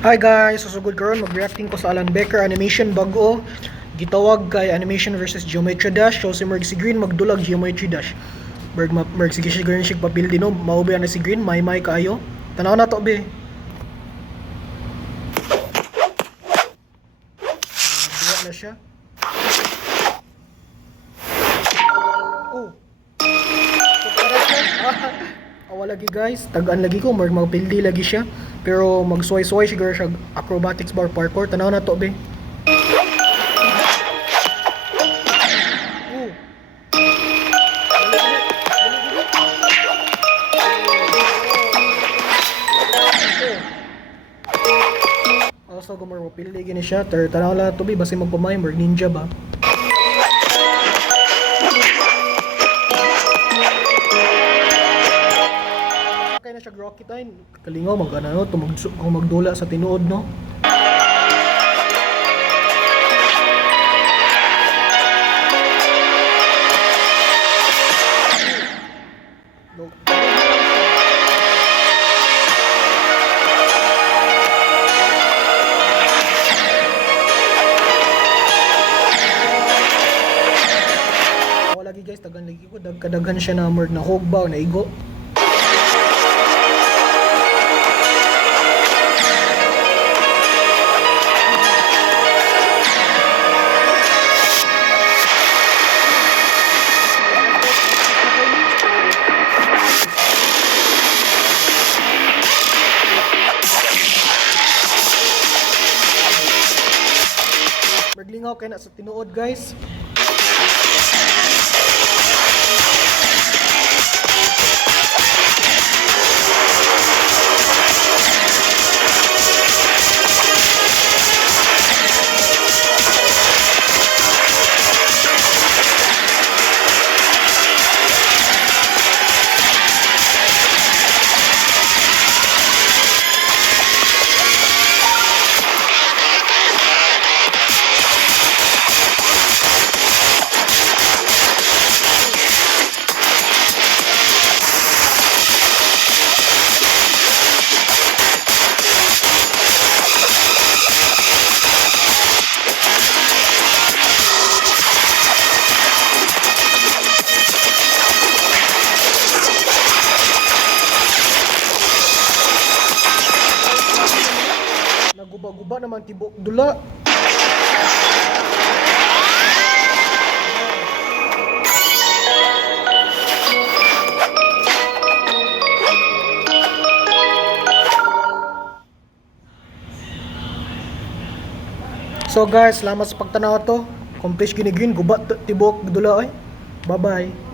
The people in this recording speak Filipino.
Hi guys, susugod karon mag-reacting ko sa Alan Becker animation bag-o gitawag kay Animation versus Geometry Dash. So si Merg si Green magdulag Geometry Dash. Merg sige si Green sig papil din no. Maubi na si Green, may kaayo. Tanaw na to be. Diwa na siya. Oh. So para siya. Awa lagi guys, tagaan lagi ko, magpildi lagi siya. Pero magsuway-suway siguro siya acrobatics bar parkour. Tanaw na to be. Also gumar mo pili gini siya. Tanaw na to be basi magpamay mer ninja ba. Kaya na siya rocket ay kalingaw magana no kung magdula sa tinuod no. Lagi guys, tagan lagi ko kadaghan siya na mer na hogba na igo. Maglingaw kay na sa tinuod guys. Naguba-guba naman tibok dula. So guys, salamat sa pagtanaw to. Complete gini green guba tibok dula ay. Bye-bye.